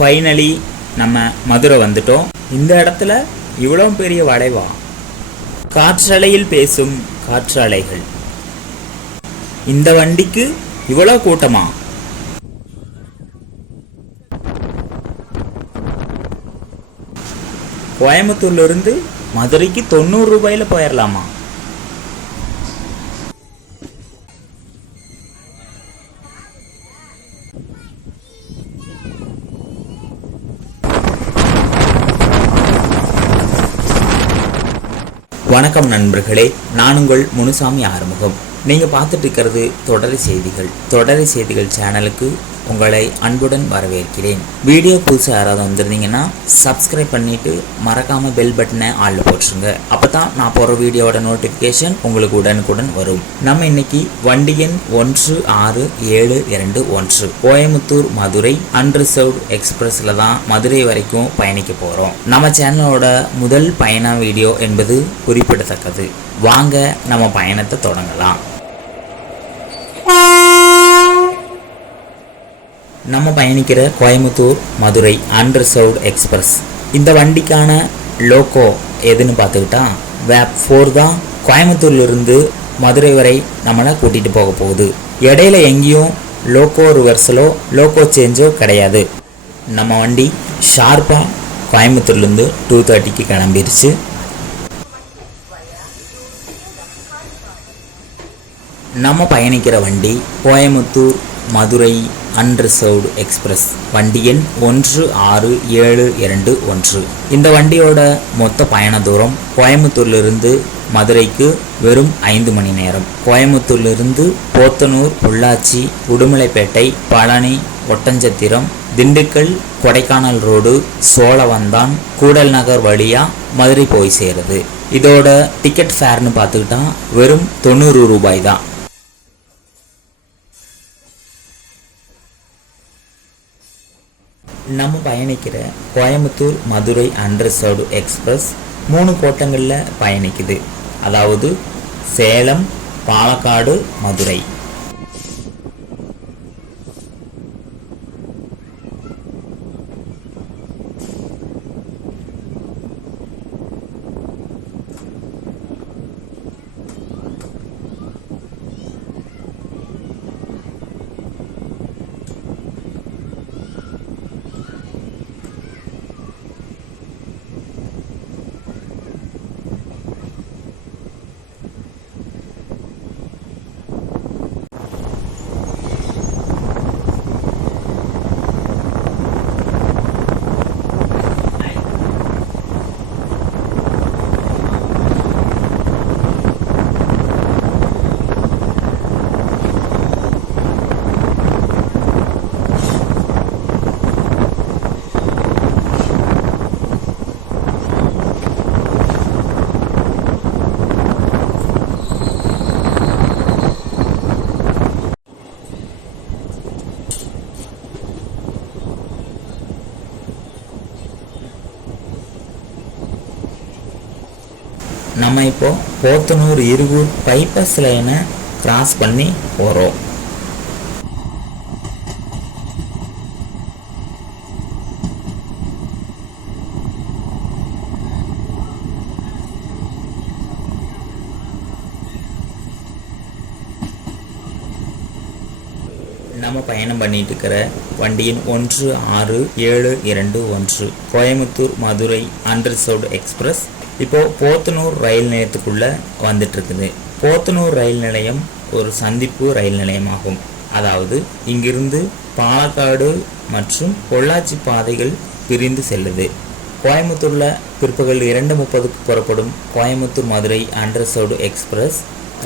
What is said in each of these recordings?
Finally நம்ம மதுரை வந்துட்டோம். இந்த இடத்துல இவ்வளோ பெரிய வளைவா? காற்றலையில் பேசும் காற்றாலைகள். இந்த வண்டிக்கு இவ்வளோ கூட்டமா? கோயம்புத்தூர்ல இருந்து மதுரைக்கு 90 ரூபாயில போயிடலாமா? வணக்கம் நண்பர்களே, நான் உங்கள் முனுசாமி ஆறுமுகம். நீங்கள் பார்த்துட்டு இருக்கிறது தொடரி செய்திகள் சேனலுக்கு உங்களை அன்புடன் வரவேற்கிறேன். வீடியோ புதுசாக யாராவது வந்திருந்தீங்கன்னா சப்ஸ்கிரைப் பண்ணிவிட்டு மறக்காமல் பெல் பட்டனை ஆளில் போட்டுருங்க. அப்போ தான் நான் போகிற வீடியோவோட நோட்டிஃபிகேஷன் உங்களுக்கு உடனுக்குடன் வரும். நம்ம இன்னைக்கு வண்டி எண் 16721 கோயம்புத்தூர் மதுரை அன்ரிசர்வ்டு எக்ஸ்பிரஸில் தான் மதுரை வரைக்கும் பயணிக்க போகிறோம். நம்ம சேனலோட முதல் பயண வீடியோ என்பது குறிப்பிடத்தக்கது. வாங்க நம்ம பயணத்தை தொடங்கலாம். நம்ம பயணிக்கிற கோயம்புத்தூர் மதுரை அன்ரிசர்வ்டு எக்ஸ்பிரஸ். இந்த வண்டிக்கான லோகோ எதுன்னு பார்த்துக்கிட்டா வேப் 4 தான் கோயம்புத்தூர்லேருந்து மதுரை வரை நம்மளை கூட்டிகிட்டு போக போகுது. இடையில எங்கேயும் லோகோ ரிவர்ஸலோ லோகோ சேஞ்சோ கிடையாது. நம்ம வண்டி ஷார்ப்பாக கோயம்புத்தூர்லேருந்து 2:30க்கு கிளம்பிருச்சு. நம்ம பயணிக்கிற வண்டி கோயம்புத்தூர் மதுரை அன்ரிசர்வ்டு எக்ஸ்பிரஸ் வண்டி எண் 16721. இந்த வண்டியோட மொத்த பயண தூரம் கோயம்புத்தூர்லிருந்து மதுரைக்கு வெறும் 5 மணி நேரம். கோயம்புத்தூர்லிருந்து போத்தனூர், பொள்ளாச்சி, உடுமலைப்பேட்டை, பழனி, ஒட்டஞ்சத்திரம், திண்டுக்கல், கொடைக்கானல் ரோடு, சோழவந்தான், கூடல் நகர் வழியா மதுரை போய் சேருது. இதோட டிக்கெட் ஃபேர்னு பார்த்துக்கிட்டா வெறும் 90 ரூபாய் தான். நம்ம பயணிக்கிற கோயம்புத்தூர் மதுரை அன்ரிசர்வ்டு எக்ஸ்பிரஸ் 3 கோட்டங்களில் பயணிக்குது. அதாவது சேலம், பாலக்காடு, மதுரை. நம்ம இப்போ போத்தனூர் இருகூர் பைபாஸ் லைனை கிராஸ் பண்ணி போகிறோம். நம்ம பயணம் பண்ணிட்டு இருக்கிற வண்டியின் 16721 கோயம்புத்தூர் மதுரை அன்ரிசர்வ்டு எக்ஸ்பிரஸ் இப்போ போத்தனூர் ரயில் நிலையத்துக்குள்ள வந்துட்டு இருக்குது. போத்தனூர் ரயில் நிலையம் ஒரு சந்திப்பு ரயில் நிலையமாகும். அதாவது இங்கிருந்து பாலக்காடு மற்றும் பொள்ளாச்சி பாதைகள் பிரிந்து செல்லுது. கோயம்புத்தூர்ல பிற்பகல் 2:30க்கு புறப்படும் கோயம்புத்தூர் மதுரை அன்ரிசர்வ்டு எக்ஸ்பிரஸ்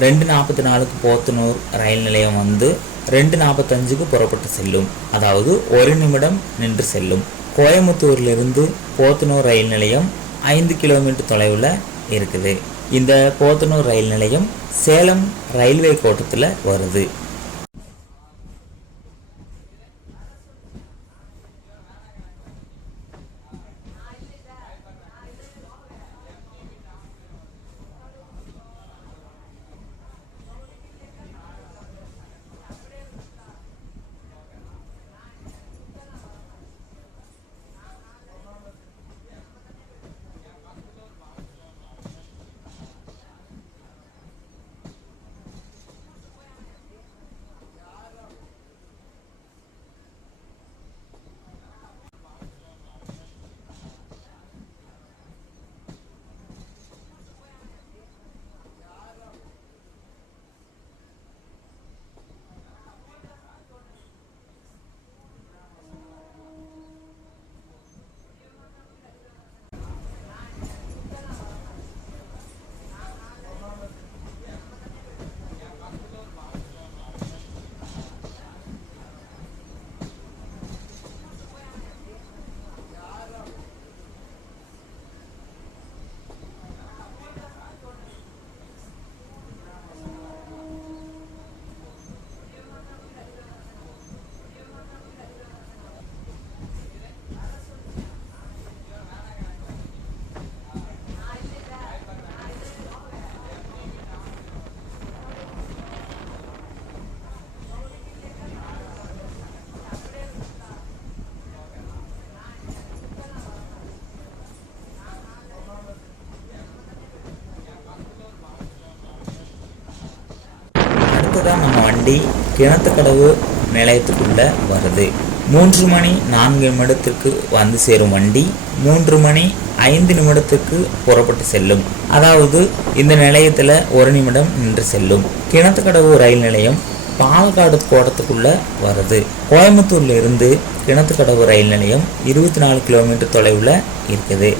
2:44க்கு போத்தனூர் ரயில் நிலையம் வந்து 2:45க்கு புறப்பட்டு செல்லும். அதாவது 1 நிமிடம் நின்று செல்லும். கோயம்புத்தூர்லிருந்து போத்தனூர் ரயில் நிலையம் 5 கிலோமீட்டர் தொலைவில் இருக்குது. இந்த போத்தனூர் ரயில் நிலையம் சேலம் ரயில்வே கோட்டத்தில் வருது. தான் நம்ம வண்டி கிணத்துக்கடவு நிலையத்துக்குள்ள வருது. 3 மணி 4 நிமிடத்திற்கு வந்து சேரும் வண்டி 3 மணி 5 நிமிடத்துக்கு புறப்பட்டு செல்லும். அதாவது இந்த நிலையத்தில் 1 நிமிடம் நின்று செல்லும். கிணத்துக்கடவு ரயில் நிலையம் பாலக்காடு கோட்டத்துக்குள்ள வருது. கோயம்புத்தூர்ல இருந்து கிணத்துக்கடவு ரயில் நிலையம் 24 கிலோமீட்டர் தொலைவில் இருக்குது.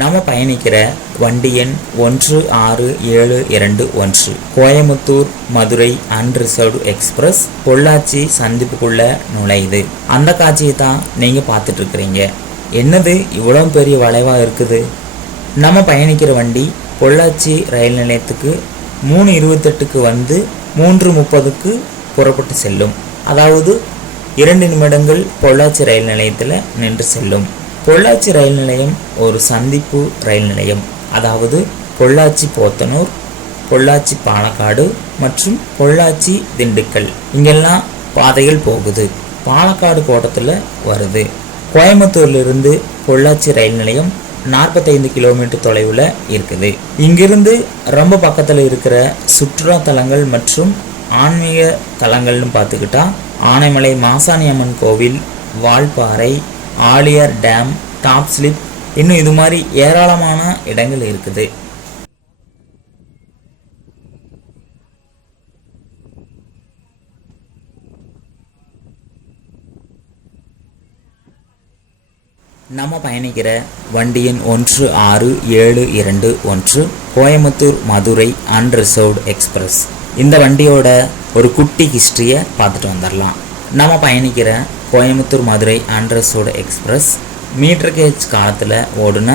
நம்ம பயணிக்கிற வண்டி எண் 16721 கோயம்புத்தூர் மதுரை அன்ரிசர்வ்டு எக்ஸ்பிரஸ் பொள்ளாச்சி சந்திப்புக்குள்ள நுழையுது. அந்த காட்சியை தான் நீங்க பார்த்துட்டு இருக்கிறீங்க. என்னது இவ்வளவு பெரிய வளைவா இருக்குது? நம்ம பயணிக்கிற வண்டி பொள்ளாச்சி ரயில் நிலையத்துக்கு 3:28க்கு வந்து 3:30க்கு புறப்பட்டு செல்லும். அதாவது 2 நிமிடங்கள் பொள்ளாச்சி ரயில் நிலையத்தில் நின்று செல்லும். பொள்ளாச்சி ரயில் நிலையம் ஒரு சந்திப்பு ரயில் நிலையம். அதாவது பொள்ளாச்சி போத்தனூர், பொள்ளாச்சி பாலக்காடு மற்றும் பொள்ளாச்சி திண்டுக்கல் இங்கெல்லாம் பாதைகள் போகுது. பாலக்காடு கோட்டத்தில் வருது. கோயம்புத்தூர்லேருந்து பொள்ளாச்சி ரயில் நிலையம் 45 கிலோமீட்டர் தொலைவில் இருக்குது. இங்கிருந்து ரொம்ப பக்கத்தில் இருக்கிற சுற்றுலா தலங்கள் மற்றும் ஆன்மீக தலங்கள்னு பார்த்துக்கிட்டா ஆனைமலை மாசாணி அம்மன் கோவில், Valparai, Aliyar dam, Top Slip, இன்னும் இது மாதிரி ஏராளமான இடங்கள் இருக்குது. நம்ம பயணிக்கிற வண்டி எண் 16721 கோயம்புத்தூர் மதுரை அன்ரிசர்வ்டு எக்ஸ்பிரஸ். இந்த வண்டியோட ஒரு குட்டி ஹிஸ்ட்ரியை பார்த்துட்டு வந்துடலாம். நம்ம பயணிக்கிற Coimbatore Madurai unreserved express metre gauge காலத்தில் ஓடுன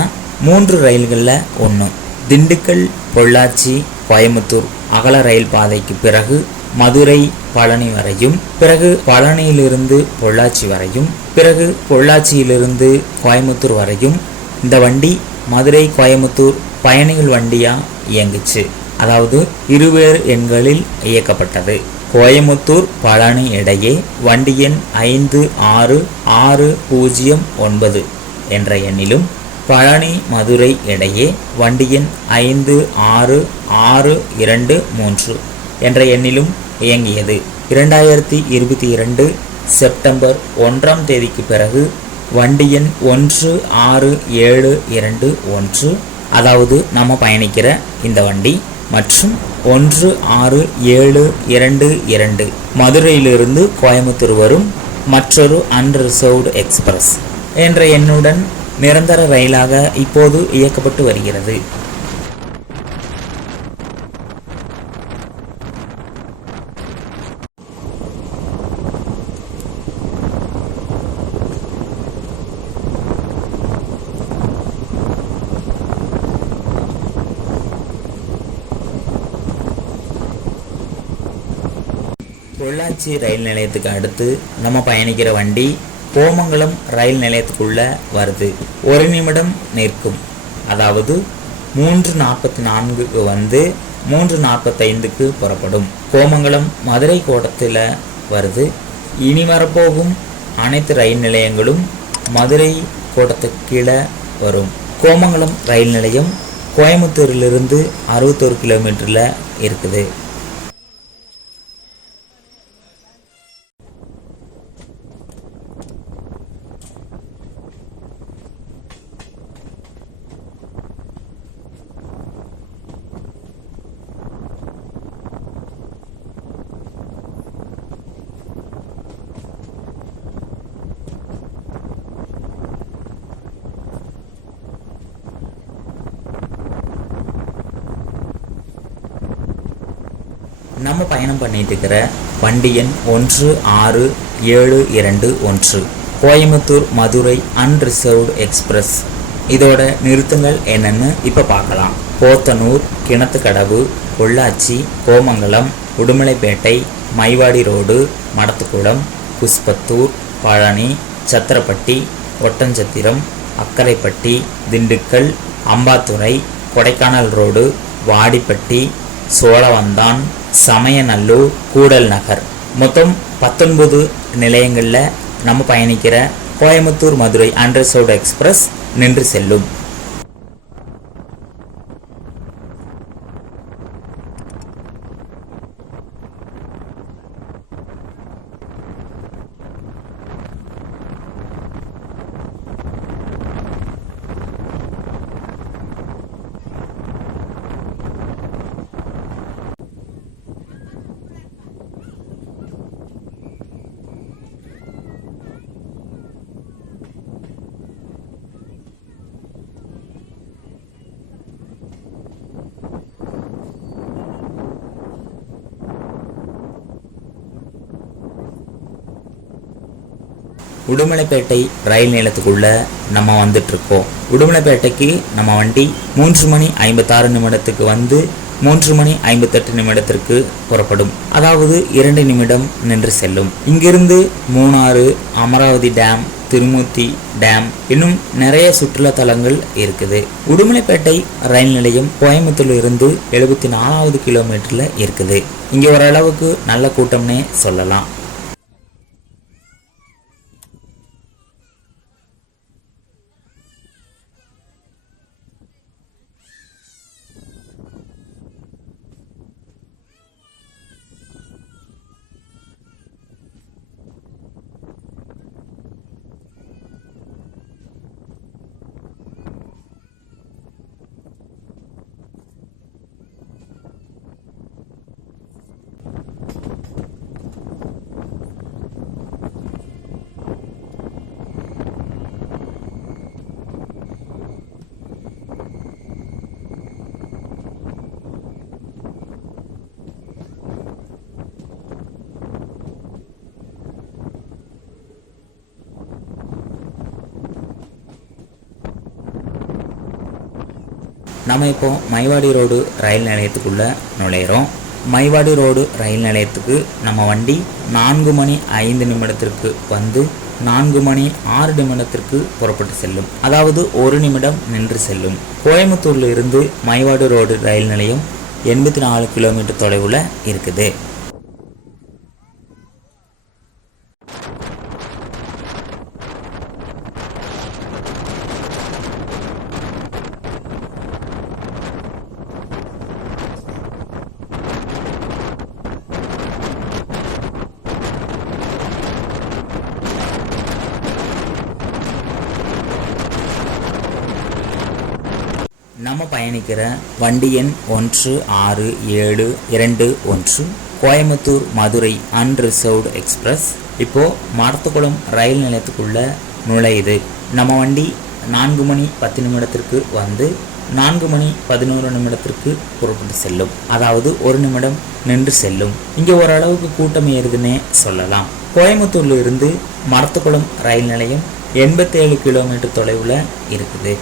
3 ரயில்களில் ஒன்று. திண்டுக்கல் பொள்ளாச்சி கோயம்புத்தூர் அகல ரயில் பாதைக்கு பிறகு மதுரை பழனி வரையும், பிறகு பழனியிலிருந்து பொள்ளாச்சி வரையும், பிறகு பொள்ளாச்சியிலிருந்து கோயம்புத்தூர் வரையும் இந்த வண்டி மதுரை கோயம்புத்தூர் பயணிகள் வண்டியாக இயங்குச்சு. அதாவது இருவேறு எண்களில் இயக்கப்பட்டது. கோயம்புத்தூர் பழனி இடையே வண்டி எண் 56609 என்ற எண்ணிலும், பழனி மதுரை இடையே வண்டி எண் 56623 என்ற எண்ணிலும் இயங்கியது. 2022 செப்டம்பர் 1ஆம் தேதிக்கு பிறகு வண்டி எண் 16721, அதாவது நம்ம பயணிக்கிற இந்த வண்டி, மற்றும் 16722 மதுரையிலிருந்து கோயம்புத்தூர் வரும் மற்றொரு அன்ரிசர்வ்டு எக்ஸ்பிரஸ் என்ற எண்ணுடன் நிரந்தர ரயிலாக இப்போது இயக்கப்பட்டு வருகிறது. பொள்ளாச்சி ரயில் நிலையத்துக்கு அடுத்து நம்ம பயணிக்கிற வண்டி கோமங்கலம் ரயில் நிலையத்துக்குள்ள வருது. 1 நிமிடம் நிற்கும். அதாவது 3:44க்கு வந்து 3:45க்கு புறப்படும். கோமங்கலம் மதுரை கோட்டத்தில் வருது. இனி வரப்போகும் அனைத்து ரயில் நிலையங்களும் மதுரை கோட்டத்துக்கு கீழே வரும். கோமங்கலம் ரயில் நிலையம் கோயம்புத்தூரிலிருந்து 61 கிலோமீட்டரில் இருக்குது. நம்ம பயணம் பண்ணிட்டு இருக்கிற வண்டி எண் 16721 கோயம்புத்தூர் மதுரை அன்ரிசர்வ்டு எக்ஸ்பிரஸ். இதோட நிறுத்தங்கள் என்னன்னு இப்போ பார்க்கலாம். போத்தனூர், கிணத்துக்கடவு, பொள்ளாச்சி, கோமங்கலம், உடுமலைப்பேட்டை, மைவாடி ரோடு, மடத்துக்குளம், குஸ்பத்தூர், பழனி, சத்திரப்பட்டி, ஒட்டஞ்சத்திரம், அக்கரைப்பட்டி, திண்டுக்கல், அம்பாத்துறை, கொடைக்கானல் ரோடு, வாடிப்பட்டி, சோழவந்தான், சமயநல்லூர், கூடல் நகர். மொத்தம் 19 நிலையங்களில் நம்ம பயணிக்கிற கோயம்புத்தூர் மதுரை அன்ரிசர்வ்டு எக்ஸ்பிரஸ் நின்று செல்லும். உடுமலைப்பேட்டை ரயில் நிலையத்துக்குள்ள நம்ம வந்துட்டு இருக்கோம். உடுமலைப்பேட்டைக்கு நம்ம வண்டி 3:56 வந்து 3:58 புறப்படும். அதாவது 2 நிமிடம் நின்று செல்லும். இங்கிருந்து மூணாறு, அமராவதி டேம், திருமூர்த்தி டேம், இன்னும் நிறைய சுற்றுலா தலங்கள் இருக்குது. உடுமலைப்பேட்டை ரயில் நிலையம் கோயம்புத்தூர்ல இருந்து 74வது கிலோமீட்டர்ல இருக்குது. இங்க ஓரளவுக்கு நல்ல கூட்டம்னே சொல்லலாம். நம்ம இப்போ மைவாடி ரோடு ரயில் நிலையத்துக்குள்ளே நுழையிறோம். மைவாடி ரோடு ரயில் நிலையத்துக்கு நம்ம வண்டி 4:05 வந்து 4:06 புறப்பட்டு செல்லும். அதாவது 1 நிமிடம் நின்று செல்லும். கோயம்புத்தூர்ல இருந்து மைவாடி ரோடு ரயில் நிலையம் 84 கிலோமீட்டர் தொலைவில் இருக்குது. நம்ம பயணிக்கிற வண்டி எண் 16721 கோயம்புத்தூர் மதுரை அன்ரிசர்வ்டு எக்ஸ்பிரஸ் இப்போ மடத்துக்குளம் ரயில் நிலையத்துக்குள்ள நுழையுது. நம்ம வண்டி 4:10 வந்து 4:11 புறப்பட்டு செல்லும். அதாவது 1 நிமிடம் நின்று செல்லும். இங்கே ஓரளவுக்கு கூட்டம் ஏறுதுன்னே சொல்லலாம். கோயம்புத்தூர்ல இருந்து மடத்துக்குளம் ரயில் நிலையம் 87 கிலோமீட்டர் தொலைவில் இருக்குது.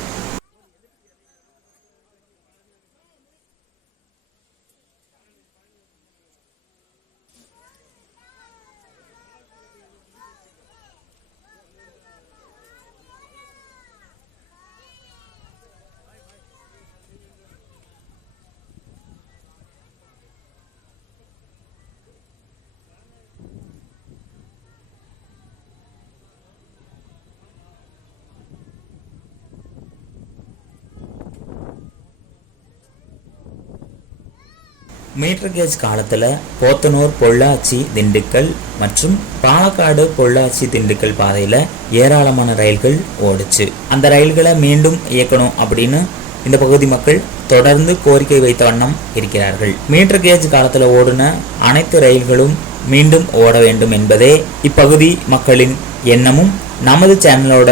மீட்டர் கேஜ் காலத்தில் போத்தனூர், பொள்ளாச்சி, திண்டுக்கல் மற்றும் பாலக்காடு, பொள்ளாச்சி, திண்டுக்கல் பாதையில் ஏராளமான ரயில்கள் ஓடுச்சு. அந்த ரயில்களை மீண்டும் இயக்கணும் அப்படின்னு இந்த பகுதி மக்கள் தொடர்ந்து கோரிக்கை வைத்த வண்ணம் இருக்கிறார்கள். மீட்டர் கேஜ் காலத்தில் ஓடின அனைத்து ரயில்களும் மீண்டும் ஓட வேண்டும் என்பதே இப்பகுதி மக்களின் எண்ணமும் நமது சேனலோட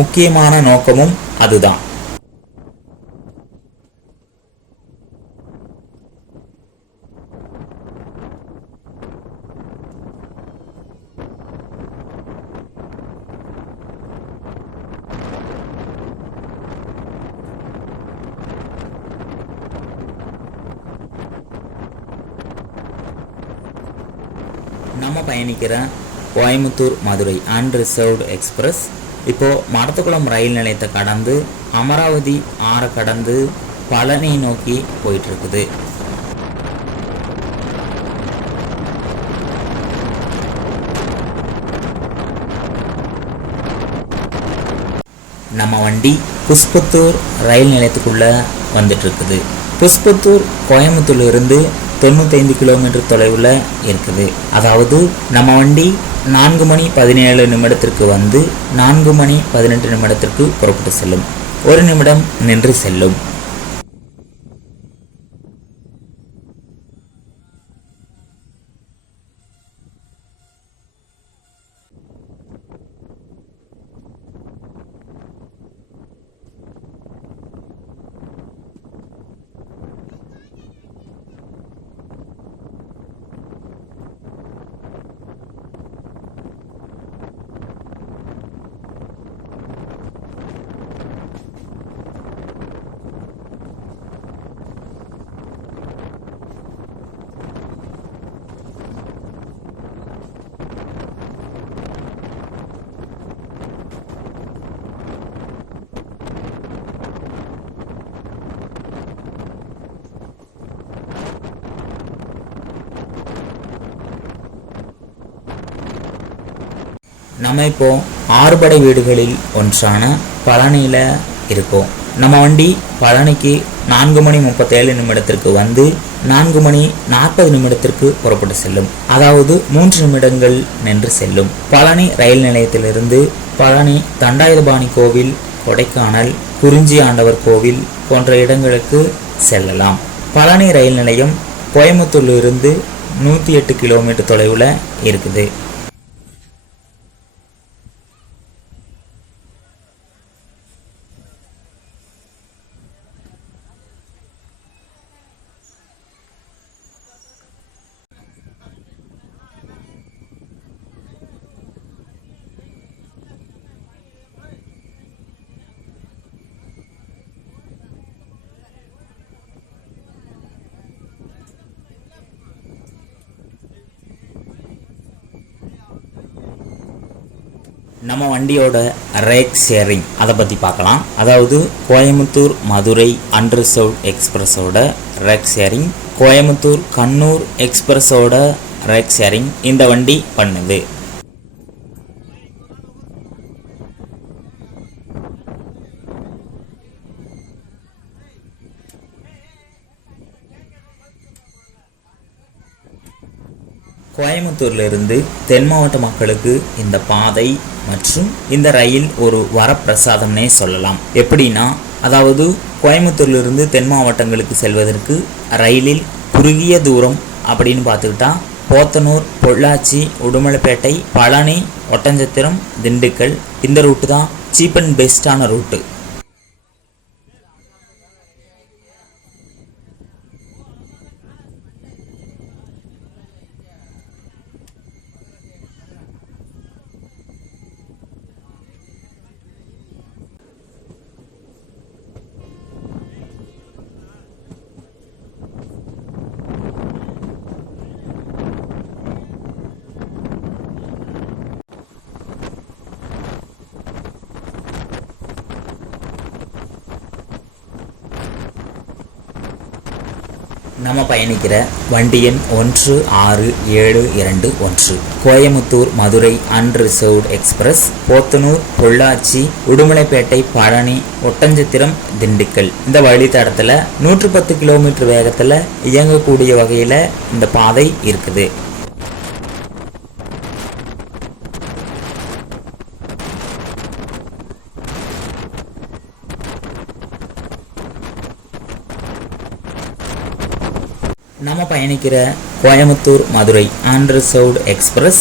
முக்கியமான நோக்கமும் அதுதான். பயணிக்கிற கோயம்புத்தூர் மதுரை அன்ரிசர்வ்டு எக்ஸ்பிரஸ் இப்போது மடத்துக்குளம் ரயில் நிலையத்தை கடந்து அமராவதி ஆறை கடந்து பழனி நோக்கி போயிட்டுருக்குது. நம்ம வண்டி புஷ்பத்தூர் ரயில் நிலையத்துக்குள்ளே வந்துட்டுருக்குது. புஷ்பத்தூர் கோயம்புத்தூர்லேருந்து 95 கிலோமீட்டர் தொலைவில் இருக்குது. அதாவது நம்ம வண்டி 4 மணி 17 நிமிடத்திற்கு வந்து 4 மணி 18 நிமிடத்திற்கு புறப்பட்டு செல்லும். 1 நிமிடம் நின்று செல்லும். நம்ம இப்போ ஆறுபடை வீடுகளில் ஒன்றான பழனியில் இருக்கோம். நம்ம வண்டி பழனிக்கு 4 மணி 37 நிமிடத்திற்கு வந்து 4 மணி 40 நிமிடத்திற்கு புறப்பட்டு செல்லும். அதாவது 3 நிமிடங்கள் நின்று செல்லும். பழனி ரயில் நிலையத்திலிருந்து பழனி தண்டாயுதபாணி கோவில், கொடைக்கானல், குறிஞ்சி ஆண்டவர் கோவில் போன்ற இடங்களுக்கு செல்லலாம். பழனி ரயில் நிலையம் கோயம்புத்தூரிலிருந்து 108 கிலோமீட்டர் தொலைவில் இருக்குது. நம்ம வண்டியோட ரேக் ஷேரிங் அதை பற்றி பார்க்கலாம். அதாவது கோயம்புத்தூர் மதுரை அன்ரிசர்வ்டு எக்ஸ்பிரஸோட ரேக் ஷேரிங், கோயம்புத்தூர் கண்ணூர் எக்ஸ்பிரஸோட ரேக் ஷேரிங் இந்த வண்டி பண்ணுது. கோயம்புத்தூர்லேருந்து தென் மாவட்ட மக்களுக்கு இந்த பாதை மற்றும் இந்த ரயில் ஒரு வரப்பிரசாதம்னே சொல்லலாம். எப்படின்னா, அதாவது கோயம்புத்தூர்லேருந்து தென் மாவட்டங்களுக்கு செல்வதற்கு ரயிலில் குறுகிய தூரம் அப்படின்னு பார்த்துக்கிட்டா போத்தனூர், பொள்ளாச்சி, உடுமலைப்பேட்டை, பழனி, ஒட்டஞ்சத்திரம், திண்டுக்கல் இந்த ரூட்டு தான் சீப் அண்ட் பெஸ்ட்டான ரூட்டு. நம்ம பயணிக்கிற வண்டி எண் 16721 கோயம்புத்தூர் மதுரை அன்ரிசர்வ்டு எக்ஸ்பிரஸ், போத்தனூர், பொள்ளாச்சி, உடுமலைப்பேட்டை, பழனி, ஒட்டஞ்சத்திரம், திண்டுக்கல் இந்த வழித்தடத்தில் 110 கிலோமீட்டர் வேகத்தில் இயங்கக்கூடிய வகையில் இந்த பாதை இருக்குது. நம்ம பயணிக்கிற கோயம்புத்தூர் மதுரை அன்ரிசர்வ்டு எக்ஸ்பிரஸ்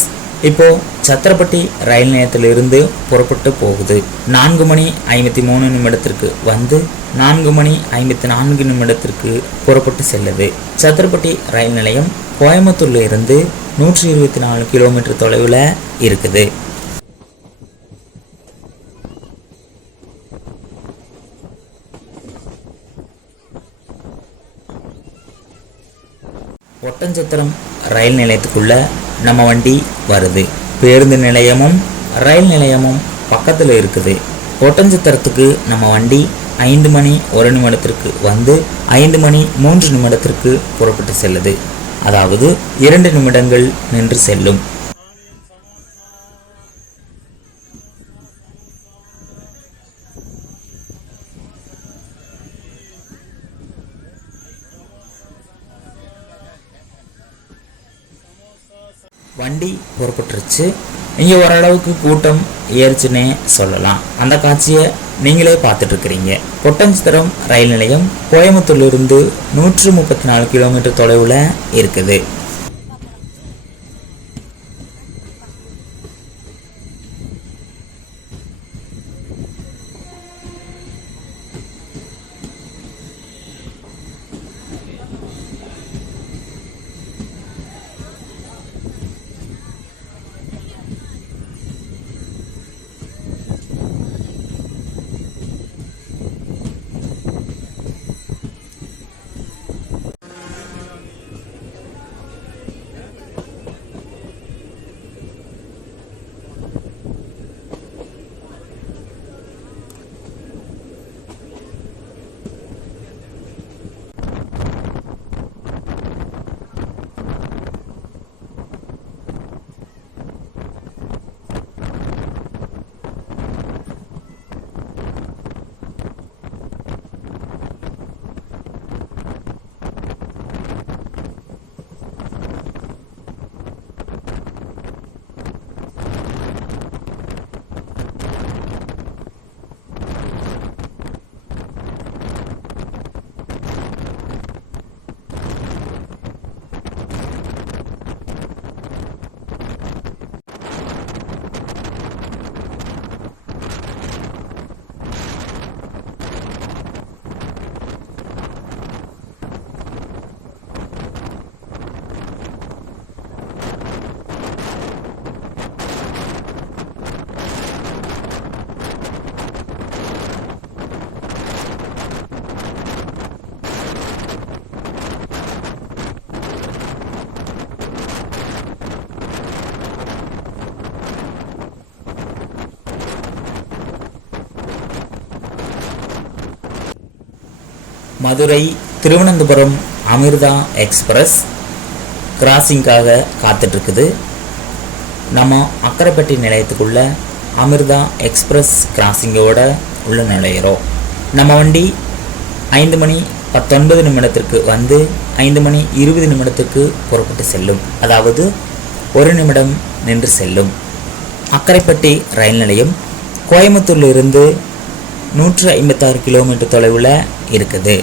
இப்போ சத்திரப்பட்டி ரயில் நிலையத்திலிருந்து புறப்பட்டு போகுது. 4 மணி 53 நிமிடத்திற்கு வந்து 4 மணி 54 நிமிடத்திற்கு புறப்பட்டு செல்லுது. சத்திரப்பட்டி ரயில் நிலையம் கோயம்புத்தூர்ல இருந்து 124 கிலோமீட்டர் தொலைவில் இருக்குது. ஒட்டஞ்சத்திரம் ரயில் நிலையத்துக்குள்ள நம்ம வண்டி வருது. பேருந்து நிலையமும் ரயில் நிலையமும் பக்கத்தில் இருக்குது. ஒட்டஞ்சத்திரத்துக்கு நம்ம வண்டி 5 மணி 1 நிமிடத்திற்கு வந்து 5 மணி 3 நிமிடத்திற்கு புறப்பட்டு செல்லுது. அதாவது 2 நிமிடங்கள் நின்று செல்லும். வண்டி புறப்பட்டுருச்சு. இங்கே ஓரளவுக்கு கூட்டம் ஏறிச்சுன்னே சொல்லலாம். அந்த காட்சியை நீங்களே பார்த்துட்டு இருக்கிறீங்க. ஒட்டஞ்சத்திரம் ரயில் நிலையம் கோயம்புத்தூர்லிருந்து 134 கிலோமீட்டர் தொலைவில் இருக்குது. மதுரை திருவனந்தபுரம் அமிர்தா எக்ஸ்பிரஸ் கிராசிங்காக காத்துட்ருக்குது. நம்ம அக்கரைப்பட்டி நிலையத்துக்குள்ள அமிர்தா எக்ஸ்பிரஸ் கிராசிங்கோட உள்ள நுழையிறோம். நம்ம வண்டி 5 மணி 19 நிமிடத்திற்கு வந்து 5 மணி 20 நிமிடத்துக்கு புறப்பட்டு செல்லும். அதாவது 1 நிமிடம் நின்று செல்லும். அக்கரைப்பட்டி ரயில் நிலையம் கோயம்புத்தூர்லிருந்து 156 கிலோமீட்டர் தொலைவில் இருக்குது.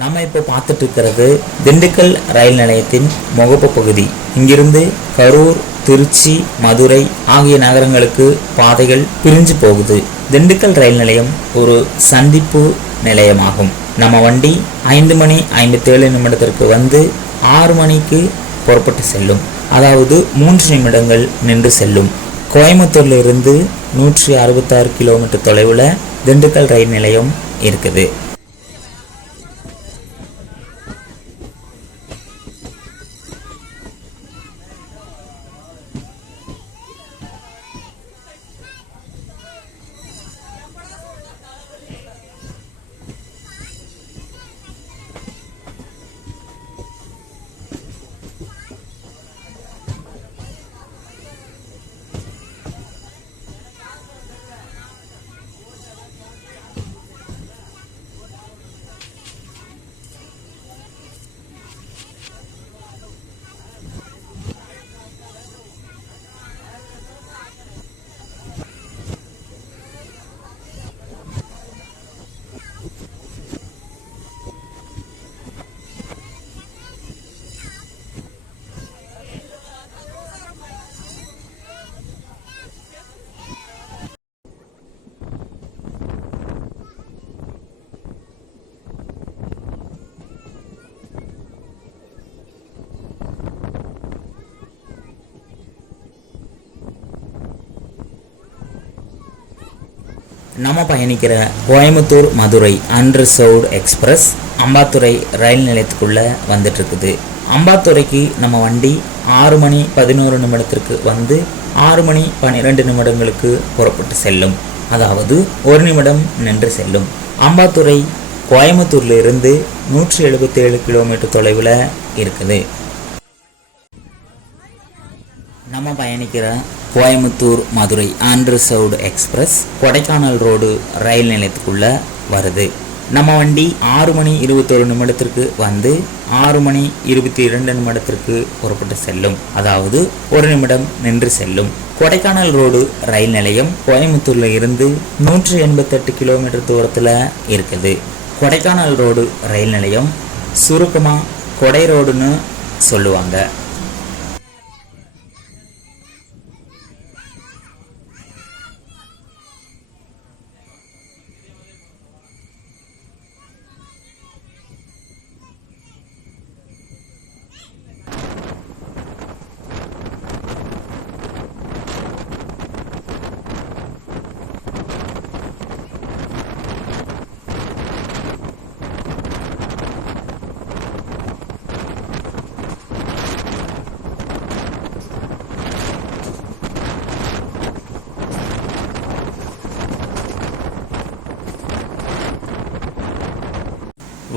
நம்ம இப்போ பார்த்துட்டு இருக்கிறது திண்டுக்கல் ரயில் நிலையத்தின் முகப்பு பகுதி. இங்கிருந்து கரூர், திருச்சி, மதுரை ஆகிய நகரங்களுக்கு பாதைகள் பிரிஞ்சு போகுது. திண்டுக்கல் ரயில் நிலையம் ஒரு சந்திப்பு நிலையமாகும். நம்ம வண்டி 5 மணி 57 நிமிடத்திற்கு வந்து 6 மணிக்கு புறப்பட்டு செல்லும். அதாவது 3 நிமிடங்கள் நின்று செல்லும். கோயம்புத்தூர்லிருந்து 166 கிலோமீட்டர் தொலைவில் திண்டுக்கல் ரயில் நிலையம் இருக்குது. நம்ம பயணிக்கிற கோயம்புத்தூர் மதுரை அன்ரிசர்வ்டு எக்ஸ்பிரஸ் அம்பாத்துறை ரயில் நிலையத்துக்குள்ளே வந்துட்டுருக்குது. அம்பாத்துறைக்கு நம்ம வண்டி 6 மணி 11 நிமிடத்திற்கு வந்து 6 மணி 12 நிமிடங்களுக்கு புறப்பட்டு செல்லும். அதாவது 1 நிமிடம் நின்று செல்லும். அம்பாத்துறை கோயம்புத்தூரில் இருந்து 177 கிலோமீட்டர் தொலைவில் இருக்குது. நம்ம பயணிக்கிற Coimbatore Madurai unreserved express Kodaikanal road ரயில் நிலையத்துக்குள்ளே வருது. நம்ம வண்டி 6 மணி 21 நிமிடத்திற்கு வந்து 6 மணி 22 நிமிடத்திற்கு புறப்பட்டு செல்லும். அதாவது 1 நிமிடம் நின்று செல்லும். கொடைக்கானல் ரோடு ரயில் நிலையம் கோயம்புத்தூரில் இருந்து 188 கிலோமீட்டர் தூரத்தில் இருக்குது. கொடைக்கானல் ரோடு ரயில் நிலையம் சுருக்கமாக கொடை ரோடுன்னு சொல்லுவாங்க.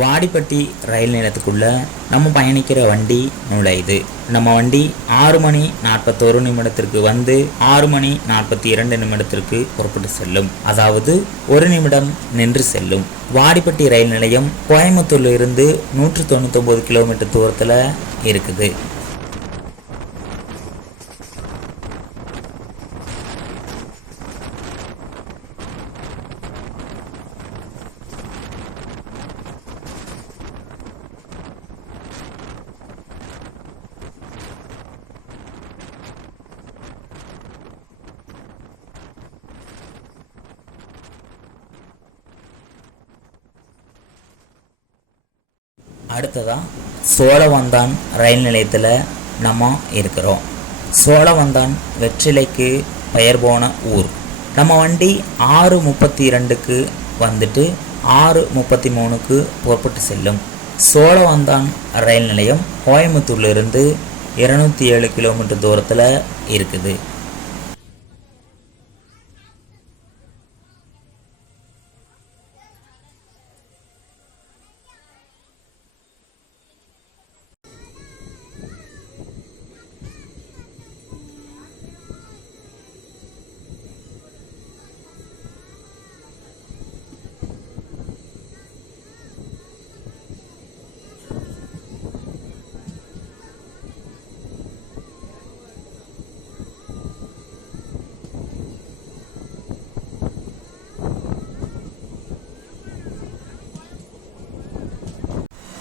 வாடிப்பட்டி ரயில் நிலையத்துக்குள்ள நம்ம பயணிக்கிற வண்டி நுழையுது. நம்ம வண்டி 6 மணி 41 நிமிடத்திற்கு வந்து 6 மணி 42 நிமிடத்திற்கு புறப்பட்டு செல்லும். அதாவது 1 நிமிடம் நின்று செல்லும். வாடிப்பட்டி ரயில் நிலையம் கோயம்புத்தூர்ல இருந்து 199 கிலோமீட்டர் தூரத்தில் இருக்குது. அடுத்ததாக சோழவந்தான் ரயில் நிலையத்தில் நம்ம இருக்கிறோம். சோழவந்தான் வெற்றிலைக்கு பெயர் போன ஊர். நம்ம வண்டி 6:32க்கு வந்துட்டு 6:33க்கு புறப்பட்டு செல்லும். சோழவந்தான் ரயில் நிலையம் கோயம்புத்தூர்லேருந்து 207 கிலோமீட்டர் தூரத்தில் இருக்குது.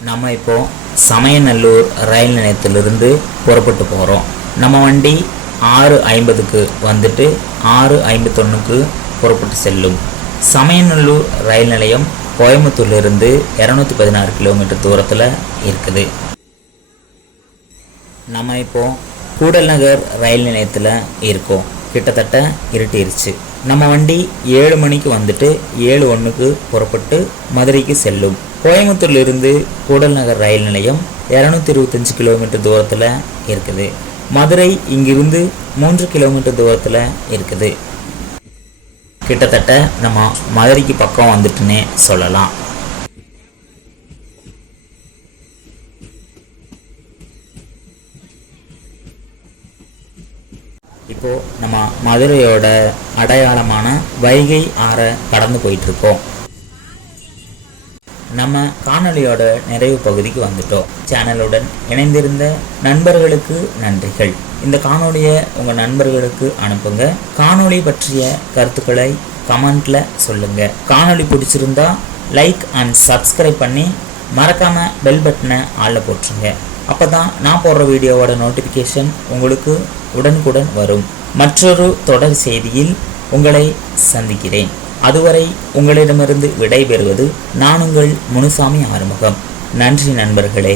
நம்ம இப்போ சமயநல்லூர் ரயில் நிலையத்திலிருந்து புறப்பட்டு போகிறோம். நம்ம வண்டி 6:50க்கு வந்துட்டு 6:51க்கு புறப்பட்டு செல்லும். சமயநல்லூர் ரயில் நிலையம் கோயம்புத்தூர்லேருந்து 216 கிலோமீட்டர் தூரத்தில் இருக்குது. நம்ம இப்போ கூடல் நகர் ரயில் நிலையத்தில் இருக்கோம். கிட்டத்தட்ட இருட்டிருச்சு. நம்ம வண்டி 7 மணிக்கு வந்துட்டு 7:01க்கு புறப்பட்டு மதுரைக்கு செல்லும். கோயம்புத்தூர்லேருந்து கூடல் நகர் ரயில் நிலையம் 225 கிலோமீட்டர் தூரத்தில் இருக்குது. மதுரை இங்கிருந்து 3 கிலோமீட்டர் தூரத்தில் இருக்குது. கிட்டத்தட்ட நம்ம மதுரைக்கு பக்கம் வந்துட்டுன்னே சொல்லலாம். இப்போ நம்ம மதுரையோட அடையாளமான வைகை ஆறை கடந்து போயிட்டுருக்கோம். நம்ம காணொளியோட நிறைவு பகுதிக்கு வந்துட்டோம். சேனலுடன் இணைந்திருந்த நண்பர்களுக்கு நன்றிகள். இந்த காணொளியை உங்கள் நண்பர்களுக்கு அனுப்புங்க. காணொளி பற்றிய கருத்துக்களை கமெண்ட்ல சொல்லுங்க. காணொளி பிடிச்சிருந்தா லைக் அண்ட் சப்ஸ்கிரைப் பண்ணி மறக்காம பெல் பட்டனை ஆளில் போட்டுருங்க. அப்போ தான் நான் போடுற வீடியோவோட நோட்டிஃபிகேஷன் உங்களுக்கு உடனுக்குடன் வரும். மற்றொரு தொடர் செய்தியில் உங்களை சந்திக்கிறேன். அதுவரை உங்களிடமிருந்து விடைபெறுவது நான் உங்கள் முனுசாமி ஆறுமுகம். நன்றி நண்பர்களே.